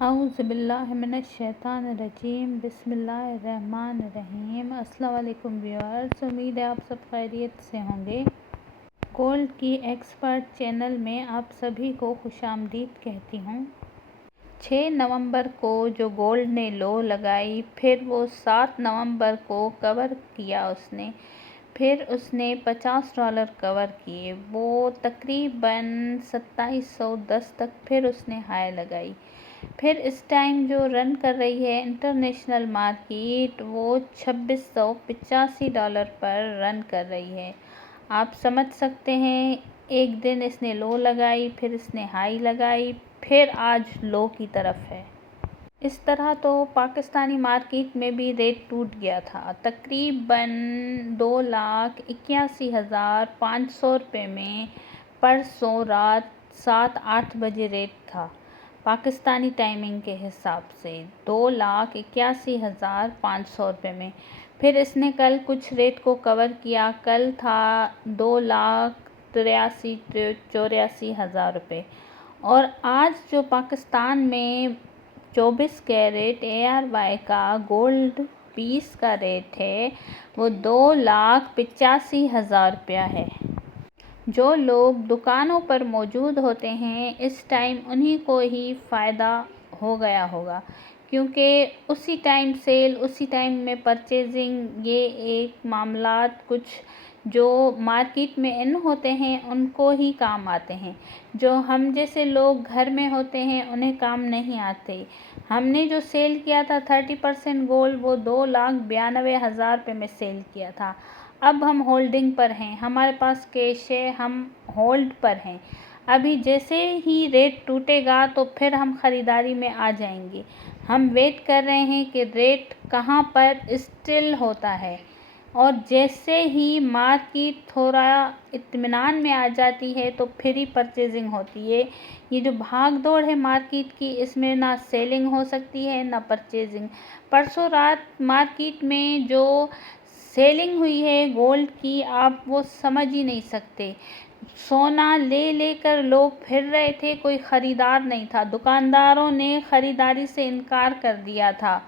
اعوذ باللہ من الشیطان الرجیم بسم اللہ الرحمن الرحیم۔ السلام علیکم ویورز، امید ہے آپ سب خیریت سے ہوں گے۔ گولڈ کی ایکسپرٹ چینل میں آپ سبھی کو خوش آمدید کہتی ہوں۔ 6 نومبر کو جو گولڈ نے لو لگائی، پھر وہ 7 نومبر کو کور کیا پھر اس نے $50 کور کیے، وہ تقریباً 2710 تک پھر اس نے ہائی لگائی۔ پھر اس ٹائم جو رن کر رہی ہے انٹرنیشنل مارکیٹ، وہ $2685 پر رن کر رہی ہے۔ آپ سمجھ سکتے ہیں، ایک دن اس نے لو لگائی، پھر اس نے ہائی لگائی، پھر آج لو کی طرف ہے۔ اس طرح تو پاکستانی مارکیٹ میں بھی ریٹ ٹوٹ گیا تھا، تقریباً 2,81,500 روپے میں پرسوں رات 7-8 بجے ریٹ تھا۔ پاکستانی ٹائمنگ کے حساب سے 2,81,500 روپے میں۔ پھر اس نے کل کچھ ریٹ کو کور کیا، کل تھا 2,83,84,000 روپے، اور آج جو پاکستان میں 24 کیرٹ ARY کا گولڈ پیس کا ریٹ ہے وہ 2,85,000 روپیہ ہے۔ جو لوگ دکانوں پر موجود ہوتے ہیں اس ٹائم انہی کو ہی فائدہ ہو گیا ہوگا، کیونکہ اسی ٹائم سیل، اسی ٹائم میں پرچیزنگ، یہ ایک معاملات کچھ جو مارکیٹ میں ان ہوتے ہیں ان کو ہی کام آتے ہیں۔ جو ہم جیسے لوگ گھر میں ہوتے ہیں انہیں کام نہیں آتے۔ ہم نے جو سیل کیا تھا 30% گولڈ، وہ 2,92,000 روپے میں سیل کیا تھا۔ اب ہم ہولڈنگ پر ہیں، ہمارے پاس کیش ہے، ہم ہولڈ پر ہیں۔ ابھی جیسے ہی ریٹ ٹوٹے گا تو پھر ہم خریداری میں آ جائیں گے۔ ہم ویٹ کر رہے ہیں کہ ریٹ کہاں پر اسٹل ہوتا ہے، اور جیسے ہی مارکیٹ تھوڑا اطمینان میں آ جاتی ہے تو پھر ہی پرچیزنگ ہوتی ہے۔ یہ جو بھاگ دوڑ ہے مارکیٹ کی، اس میں نہ سیلنگ ہو سکتی ہے نہ پرچیزنگ۔ پرسوں رات مارکیٹ میں جو سیلنگ ہوئی ہے گولڈ کی، آپ وہ سمجھ ہی نہیں سکتے۔ سونا لے لے کر لوگ پھر رہے تھے، کوئی خریدار نہیں تھا۔ دکانداروں نے خریداری سے انکار کر دیا تھا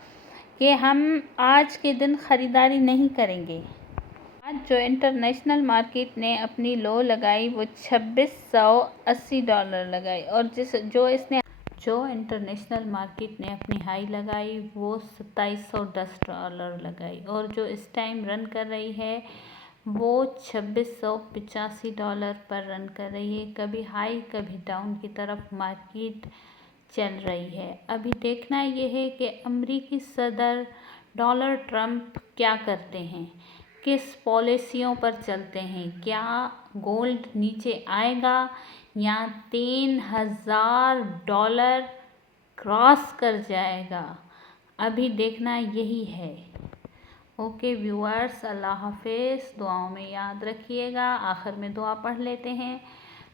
کہ ہم آج کے دن خریداری نہیں کریں گے۔ آج جو انٹرنیشنل مارکیٹ نے اپنی لو لگائی وہ $2680 لگائی، اور جو انٹرنیشنل مارکیٹ نے اپنی ہائی لگائی وہ $2710 لگائی، اور جو اس ٹائم رن کر رہی ہے وہ $2685 پر رن کر رہی ہے۔ کبھی ہائی کبھی ڈاؤن کی طرف مارکیٹ چل رہی ہے۔ ابھی دیکھنا یہ ہے کہ امریکی صدر ڈونلڈ ٹرمپ کیا کرتے ہیں، کس پالیسیوں پر چلتے ہیں، کیا گولڈ نیچے آئے گا یا $3,000 کراس کر جائے گا، ابھی دیکھنا یہی ہے۔ اوکے ویورز، اللہ حافظ، دعاؤں میں یاد رکھیے گا۔ آخر میں دعا پڑھ لیتے ہیں۔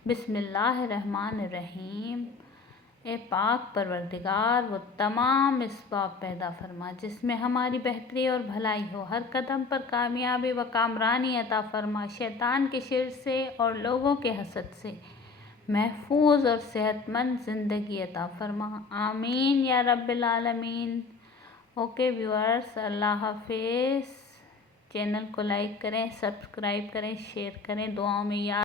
بسم اللہ الرحمن الرحیم۔ اے پاک پروردگار، وہ تمام اسباب پیدا فرما جس میں ہماری بہتری اور بھلائی ہو، ہر قدم پر کامیابی و کامرانی عطا فرما، شیطان کے شر سے اور لوگوں کے حسد سے محفوظ اور صحت مند زندگی عطا فرما، آمین یا رب العالمین۔ اوکے ویورز، اللہ حافظ۔ چینل کو لائک کریں، سبسکرائب کریں، شیئر کریں، دعاؤں میں یاد